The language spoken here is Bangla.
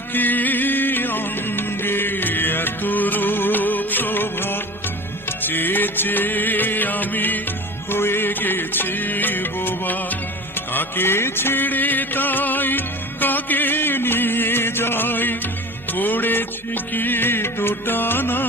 একই অঙ্গে এত রূপ শোভা, চেয়ে চেয়ে আমি হয়ে গেছি বোবা। কাকে ছেড়ে তাই কাকে নিয়ে যাই, পড়েছি কি দোটানা